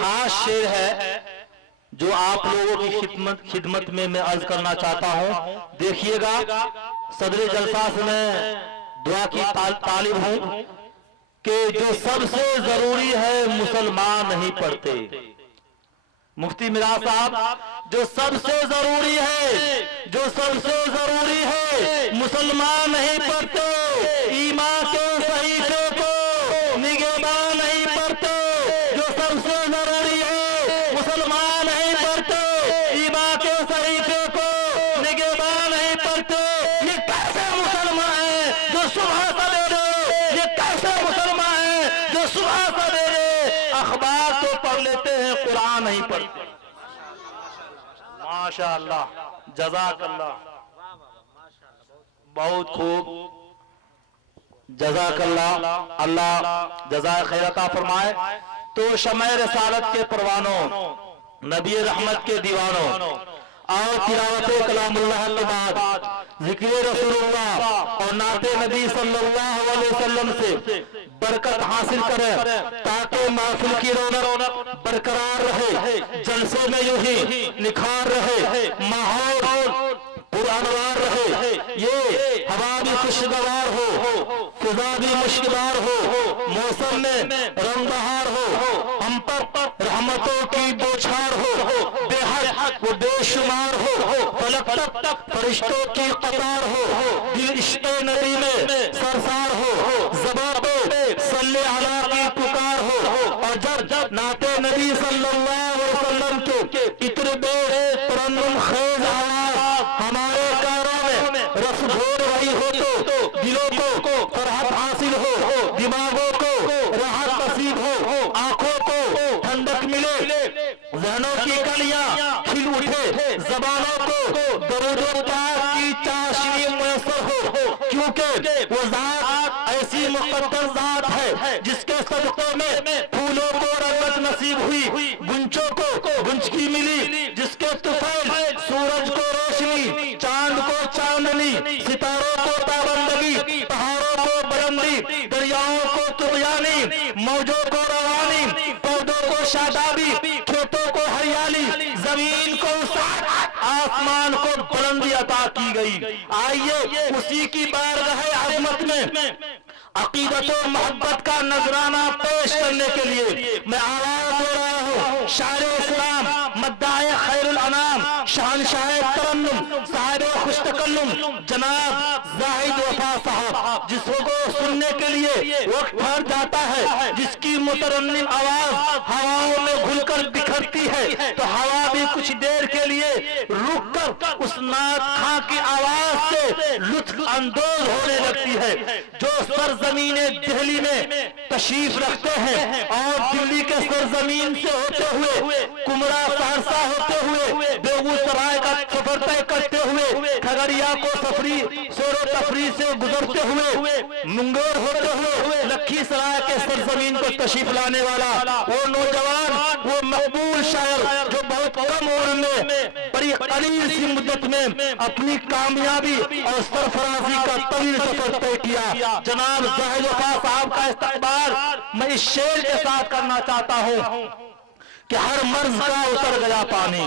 खास शेर है जो आप लोगों की खिदमत में मैं अर्ज करना चाहता हूं। देखिएगा, सदर जलसा से मैं दुआ की तालिब हूं कि जो सबसे जरूरी है मुसलमान नहीं पढ़ते। मुफ्ती मिराज साहब, जो सबसे जरूरी है, जो सबसे जरूरी है मुसलमान नहीं पढ़ते। ईमान के सहीफे को निगहबान नहीं पढ़ते। जो सबसे जरूरी है मुसलमान नहीं पढ़ते। ईमान के सहीफे को निगहबान नहीं पढ़ते। ये कैसे मुसलमान है जो सुबह सवेरे, ये कैसे मुसलमान है जो सुबह सवेरे अखबार तो पढ़ लेते हैं, कुरान नहीं पढ़ते। माशाअल्लाह, जज़ाकल्लाह, बहुत खूब, जज़ाकल्लाह, अल्लाह जज़ाए खैर अता फरमाए। तो शमए रिसालत के परवानों, नबी रहमत के दीवानों, और तिलावत कलामुल्लाह के बाद जिक्र रसूलुल्लाह और नाते नबी सल्लल्लाहु अलैहि वसल्लम से बरकत हासिल करें, ताकि महफिल की रौनक बरकरार रहे, जलसे में यूं ही निखार रहे, माहौल पुरानवार रहे, ये हवा भी खुशगवार हो, फिजा भी मुश्किलार हो, मौसम में रंग बहार हो, हम पर रहमतों की बौछार हो, बेहद वो बेशुमार हो, फलक तक फरिश्तों की कतार हो, दिल इश्क़े नबी में सरसार हो, ज़बान पे सल्ले अला की पुकार हो, और जब नाते नबी सल्लल्लाहु अलैहि वसल्लम के इत्र बे तरन्नुम खेज आवाज हमारे कानों में रस घोर रही हो, तो दिलों को फरहत हासिल हो, दिमागों को राहत नसीब हो, आंखों को ठंडक मिले, ज़हनों की कलियां खिल उठे, ज़बानों को दरूद पाक की चाशनी मुयस्सर हो, क्योंकि वो ज़ात ऐसी मुक़द्दस ज़ात है जिसके सदक़े में फूलों को रंगत नसीब हुई, गुंचों को गुंचकी मिली, जिसके तुफ़ैल सूरज को रोशनी, चांद को चांदनी, सितारों को ताबंदगी, पहाड़ों को बुलंदी, दरियाओं को तुग़यानी, मौजों को रवानी, पौधों को शादाबी, खेतों को हरियाली, जमीन को वसाअत, आसमान को बुलंदी अता की गई। आइए उसी की बारगाह अज़मत में अकीदत और मोहब्बत का नजराना पेश करने के लिए मैं आवाज दे रहा हूँ। शायर इस्लाम, मद्दाए खैरुल अनाम, शहंशाह तरन्नुम, साहिब खुश तकल्लुम, जनाब जाहिद वफा साहब, जिसको सुनने के लिए वक्त भर जाता है, जिसकी मुतरन्निम आवाज हवाओं में घुलकर बिखरती है, तो हवा भी कुछ देर के लिए रुक कर उस नात खां की आवाज से लुत्फ अंदोज होने लगती है, जो सरजमीने दिल्ली में तशरीफ रखते हैं और दिल्ली के सरजमीन से होते हुए, कुमरा सहरसा होते हुए, बेगूसराय का सफर तय करते हुए, खगड़िया को सफरी सोरो तफरी से गुजरते हुए, मुंगेर होते हुए लखीसराय के सरजमीन को तशरीफ लाने वाला वो नौजवान, वो मकबूल शायर जो बहुत कम उम्र में, बड़ी कलील सी मुद्दत में अपनी कामयाबी और सरफराजी का तवील सफर तय किया, जनाब जाहिद वफा साहब का इस्तकबाल मैं इस शेर के साथ करना चाहता हूँ कि हर मर्ज का उतर गया पानी,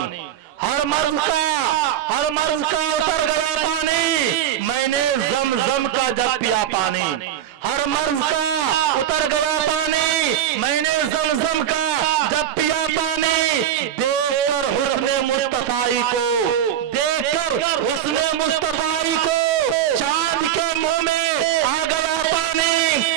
हर मर्ज का उतर गया पानी, मैंने ज़म-ज़म का जब पिया पानी, हर मर्ज का उतर गया पानी, मैंने ज़म-ज़म का जब पिया पानी, देखकर हुस्ने मुस्तफाई को, देखकर हुस्ने मुस्तफाई को, चांद के मुंह में आ गया पानी,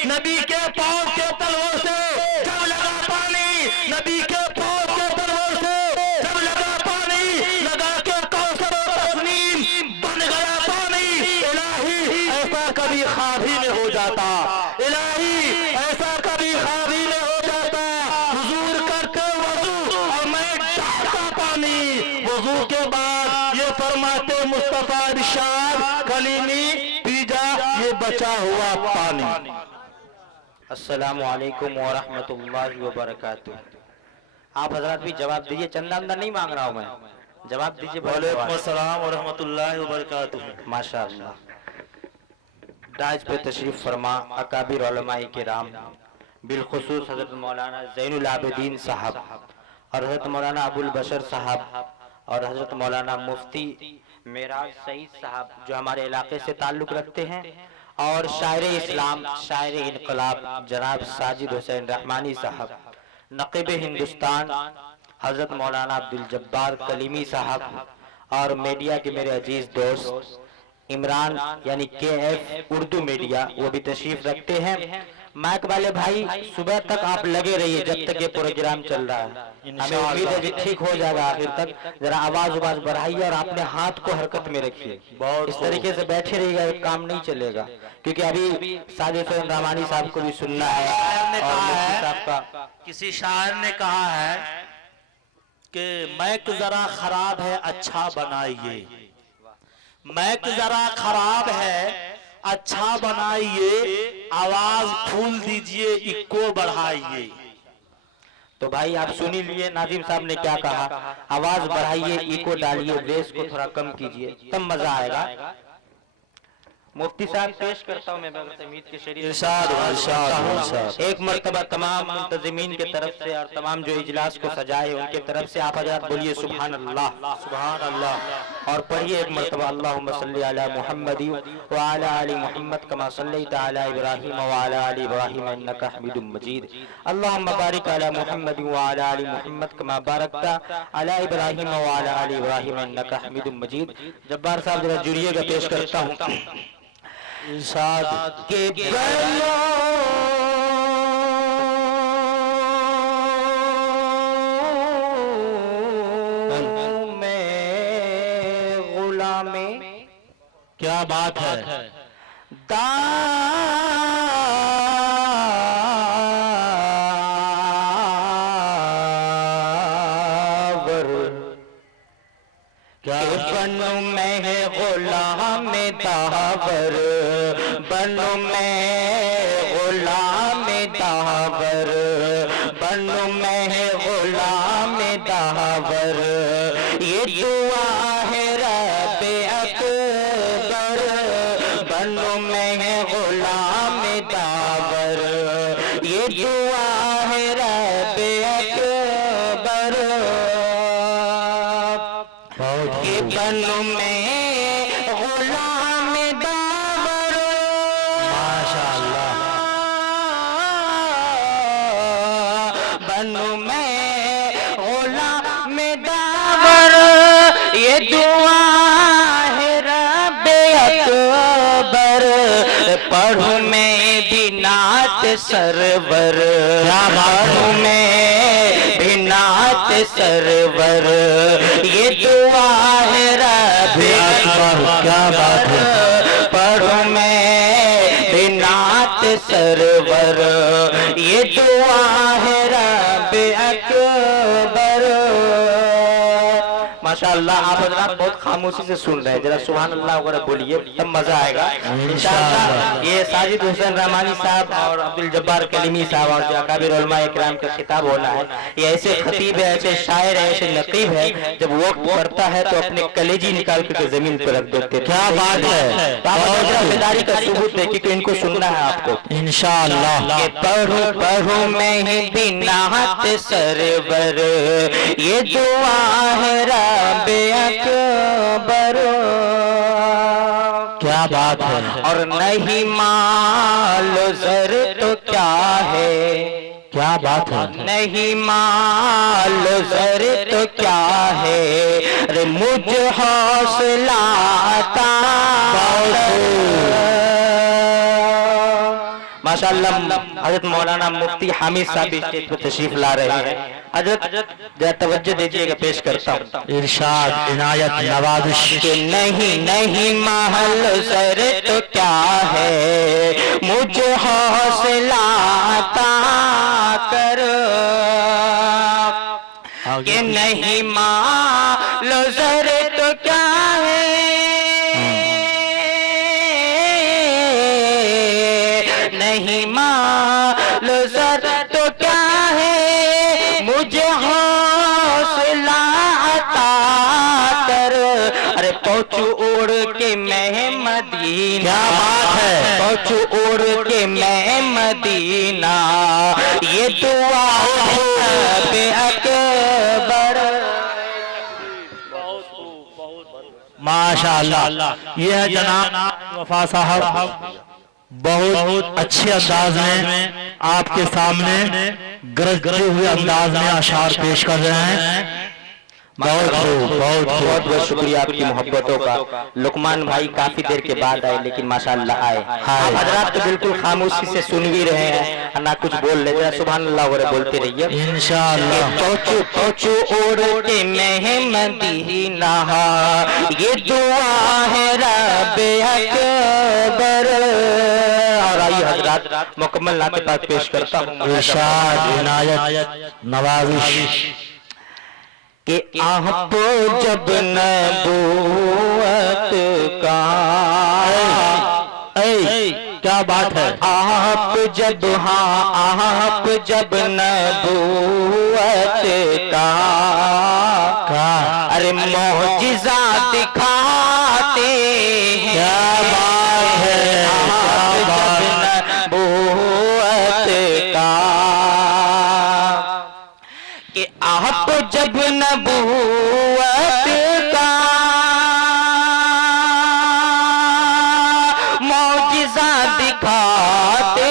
नबी के पाँव के तलवों से जब लगा पानी, नबी के पाँव के तलवों से जब लगा पानी, लगा के कौसर और तस्नीम बन गया पानी। इलाही ऐसा कभी ख्वाब ही में हो जाता, इलाही ऐसा कभी ख्वाब ही में हो जाता, हुजूर करते वजू और मैं डालता पानी, वजू के बाद ये फरमाते मुस्तफा इरशाद कलीमी पी जा ये बचा हुआ पानी। अस्सलामु अलैकुम व रहमतुल्लाहि व बरकातुहू। आप हजरात भी जवाब दीजिए, चंदा अंदा नहीं मांग रहा हूँ मैं, जवाब दीजिए। वालेकुम अस्सलाम व रहमतुल्लाहि व बरकातुहू। माशाअल्लाह। दाज पे तशरीफ फरमा अकाबिर उलमाए किराम, बिलखुसूस हजरत मौलाना ज़ैनुल आबिदीन साहब और हजरत मौलाना अबुल बशर साहब और हजरत मौलाना मुफ्ती मेराज सईद साहब जो हमारे इलाके से ताल्लुक़ रखते हैं, और शायर इस्लाम, शायर इनकलाब जनाब साजिद हुसैन रहमानी साहब, नक़ीब हिंदुस्तान हजरत मौलाना अब्दुल जब्बार कलीमी साहब, और मीडिया के मेरे अजीज दोस्त इमरान यानी KF उर्दू मीडिया, वो भी तशरीफ रखते हैं। माइक वाले भाई सुबह तक आप लगे रहिए जब तक ये प्रोग्राम चल रहा है। हमें उम्मीद है कि ठीक हो जाएगा आखिर तक। जरा आवाज बढ़ाइए और अपने हाथ को हरकत में रखिए। इस तरीके से बैठे रहिएगा, एक काम नहीं चलेगा, क्योंकि अभी साजिद हुसैन रहमानी साहब को भी सुनना है। और मुफ्ती साहब का किसी शायर ने कहा है कि मैक जरा खराब है अच्छा बनाइए, मैक जरा खराब है अच्छा बनाइए, आवाज फूल दीजिए इको बढ़ाइए। तो भाई आप सुन ही लिए नाजिम साहब ने क्या कहा, आवाज बढ़ाइए, इको डालिए, बेस को थोड़ा कम कीजिए, तब मजा आएगा। मुफ्ती साहब पेश करता हूँ मैं बगैर के शरीफ एक मरतबा तमाम मुंतजिमीन के तरफ से और तमाम जो इजलास को सजाए उनके तरफ से आप हज़रात बोलिए सुभान अल्लाह, सुभान अल्लाह, और पढ़िए एक मरतबा अल्लाहुम्मा सल्ली अला मुहम्मद व अला आलि मुहम्मद कमा सल्लैता अला इब्राहीम व अला आलि इब्राहीम इन्नका हमीदुम मजीद, अल्लाहुम्मा बारिक अला मुहम्मद व अला आलि मुहम्मद कमा बारकता अला इब्राहीम व अला आलि इब्राहीम इन्नका हमीदुम मजीद। जब्बार साहब जरा जुड़िएगा, पेश करता हूँ। इरशाद के बनो में गुलामे, क्या बात है, क्या बनो में गुलाम दावर, बनो में गुलाम दावर, बनो में गुलाम दावर, ये दुआ है रब अकबर, बनो में गुलाम दावर, ये दुआ है रब अकबर, के बनो में गुलाम दावर, माशाअल्लाह, बनो में गुलाम दावर, ये दुआ है रब अकबर, पढ़ूं मैं बिनात सरवर, पढ़ूं मैं बिनात सरवर, ये दुआ है रब अकबर, क्या बात है, पढ़ूं मैं बिनात सरवर, ये दुआ है रब अकबर। माशाअल्लाह, आप हज़रात बहुत खामोशी से सुन रहे हैं, जरा सुभान अल्लाह वगैरह बोलिए, तब मजा आएगा इंशाअल्लाह। ये साजिद हुसैन रहमानी साहब और अब्दुल जब्बार कलीमी साहब और जो अकाबिर उलमा इकराम का खिताब होना है, ये ऐसे खतीब है, ऐसे शायर है, ऐसे नकीब है, जब वक्त पड़ता है तो अपने कलेजी निकाल करके जमीन पर रख देते। क्या बात है, बेदारी का सबूत है, क्योंकि इनको सुनना है आपको इंशाअल्लाह। पढ़ो पढ़ो मैं ही बिनात सरवर, ये दुआ है रब अकबर, क्या बात है, और नहीं मालो ज़र तो क्या है, क्या बात है, नहीं मालो ज़र तो क्या है, अरे मुझ हौसला आता माशाअल्लाह। हजरत मौलाना मुफ्ती हामिद साहब स्टेज पर तशरीफ ला रहे हैं। हजरत जरा तवज्जो दीजिएगा, पेश करता हूँ। इरशाद इनायत नवाजिश के नहीं नहीं महल सर तो क्या है, मुझे हौसला अता कर, के नहीं मालो सर तो क्या है, नहीं मालो सर तो क्या है, मुझे हौसला अता कर, अरे पहुँचू उड़ के मैं मदीना, क्या बात है, पहुँचू उड़ के मैं मदीना, ये दुआ है रब अकबर, माशाअल्लाह। ये है जनाब वफा साहब, बहुत अच्छे अंदाज में आपके सामने गरजते हुए अंदाज में अशार पेश कर रहे हैं। बहुत बहुत शुक्रिया आपकी मोहब्बतों का। लुकमान भाई काफी देर के बाद आए, लेकिन माशाअल्लाह आए। आप हजरात तो बिल्कुल खामोशी से सुन भी रहे हैं, ना कुछ बोल लेते हैं। सुभान अल्लाह वगैरह बोलते रहिए इंशाअल्लाह। पहुंचो पहुंचो ओढ़ के मदीना, ये दुआ है रब अकबर। और आइए हजरात मुकम्मल नाते पाक पेश करता हूँ। इरशाद इनायत नवाजिश कि आप जब नबूवत का, क्या बात है, आप जब, हाँ आप जब नबूवत का अरे मौजिज़ा दिखाते हैं। क्या बात है, आप जब नबूवत का, कि आप जब नबूवत का मौजिज़ा दिखाते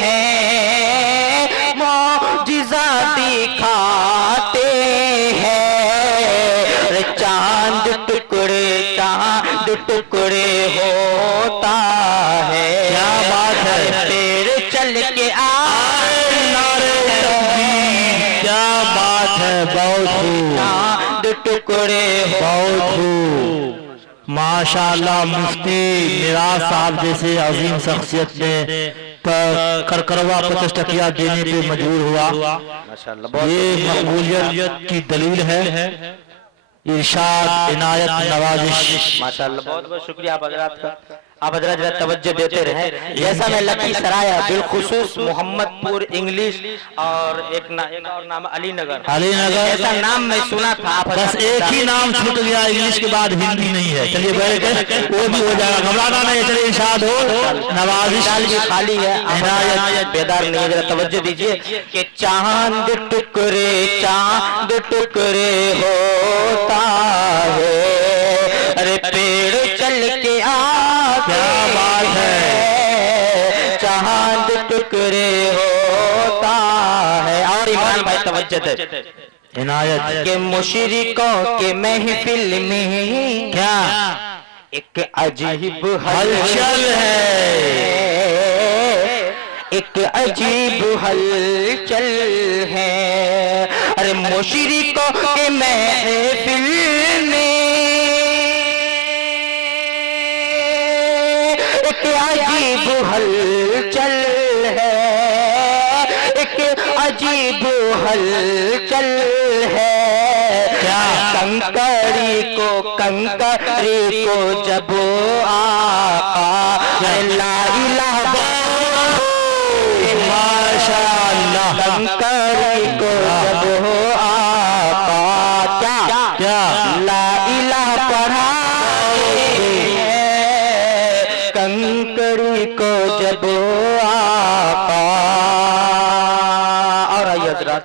हैं, मौजिज़ा दिखाते हैं। चांद टुकड़े होता है। क्या बात है, पेड़ चल के टुकड़े बहुत माशाअल्लाह। मुफ्ती मिराज साहब जैसे अजीम शख्सियत ने करकरवा 50 टकिया देने पे मजबूर हुआ। ये मकबूलियत की दलील है। इरशाद इनायत नवाजिश माशाअल्लाह। बहुत बहुत शुक्रिया आप हजरात का। आप हजरात जरा तवज्जो देते रहे। जैसा मैं लखीसराय बिलखुसूस मोहम्मदपुर इंग्लिश और एक और नाम अलीनगर ऐसा नाम मैं सुना था। बस एक ही नाम छूट गया इंग्लिश के बाद हिंदी नहीं है। चलिए बैठ के वो भी हो जाएगा, घबराना नहीं। चलिए इरशाद हो नवाजिश भी खाली है, इनायत बेदार नहीं है। जरा तवज्जो दीजिए कि चांद टुकड़े होता है, अरे पेड़ चल के क्या बात है, चांद टुकड़े होता है। और इमरान भाई तवज्जो दे इनायत के मुशरिकों के महफिल में क्या एक अजीब हलचल है, एक अजीब हलचल है। अरे मुशरिकों के महफिल में एक अजीब हलचल है, एक अजीब हलचल है। कंकरी को जब आका ला इलाहा माशाअल्लाह, कंकरी को जब आका क्या ला इलाहा पढ़ाते हैं, कंकरी को जब आका। और आइए हज़रात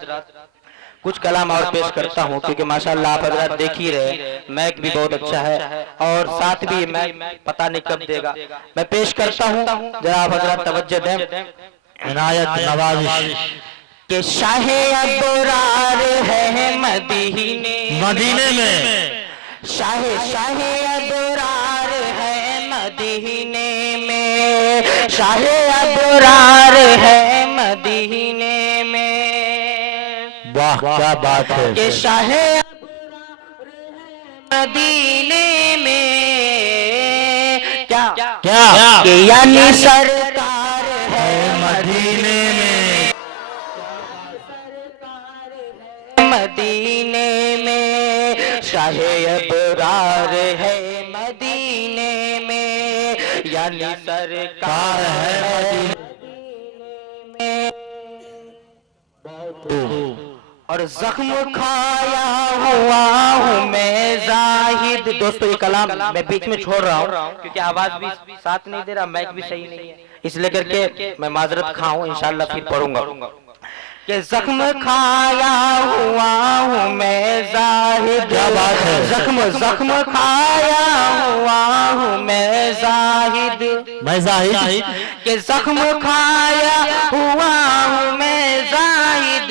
कुछ कलाम और पेश करता हूँ, क्योंकि माशाअल्लाह आप हज़रात देख ही रहे मैक भी बहुत अच्छा है और साथ भी मैक पता नहीं कब देगा। मैं पेश करता हूँ, जरा आप हज़रात तवज्जो दें। इनायत नवाजिश के शाहे अबरार है मदीने में, शाहे अबरार है मदीने में, शाहे अबरार है मदीने में। वाह क्या बात है, के शाहे मदीने में क्या क्या कि यानी सरकार है मदीने में, मदीने में, शाहे अबरार है मदीने में, यानी सरकार है मदीने में। और जख्म खाया हुआ हूँ मैं जाहिद। दोस्तों ये कलाम मैं बीच में छोड़ रहा हूँ क्योंकि आवाज भी साथ नहीं दे रहा, माइक भी सही नहीं है, इसलिए करके मैं माजरत खाऊं, इंशाल्लाह फिर पढ़ूंगा। कि जख्म खाया हुआ हूँ मैं जाहिद, जख्म जख्म खाया हुआ हूँ मैं जाहिद, मैं जाहिद के जख्म खाया हुआ हूँ मैं जाहिद,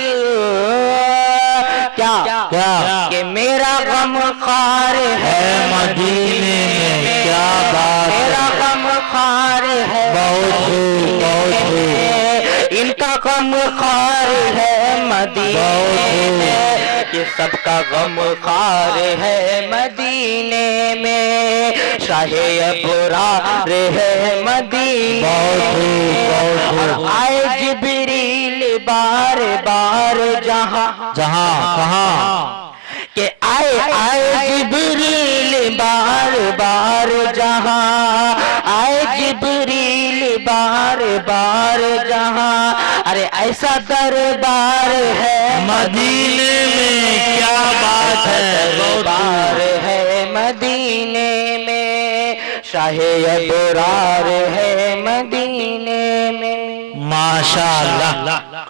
क्या क्या कि मेरा गम खार है मदीने में, क्या बात है, मेरा गम खार है बहुत खूब, बहुत खूब, इनका गम खार है मदीने में, ये सबका गम खार है मदीने में, शाहे अबरार है मदीने में। आए जिब्रील बार बार जहाँ जहाँ कहाँ के आए जिब्रील बार बार जहाँ, आए जिब्रील बार बार जहाँ, अरे ऐसा दरबार है मदीने में, क्या बात है, दरबार है मदीने में, शाहे अबरार है मदीने में। माशाअल्लाह।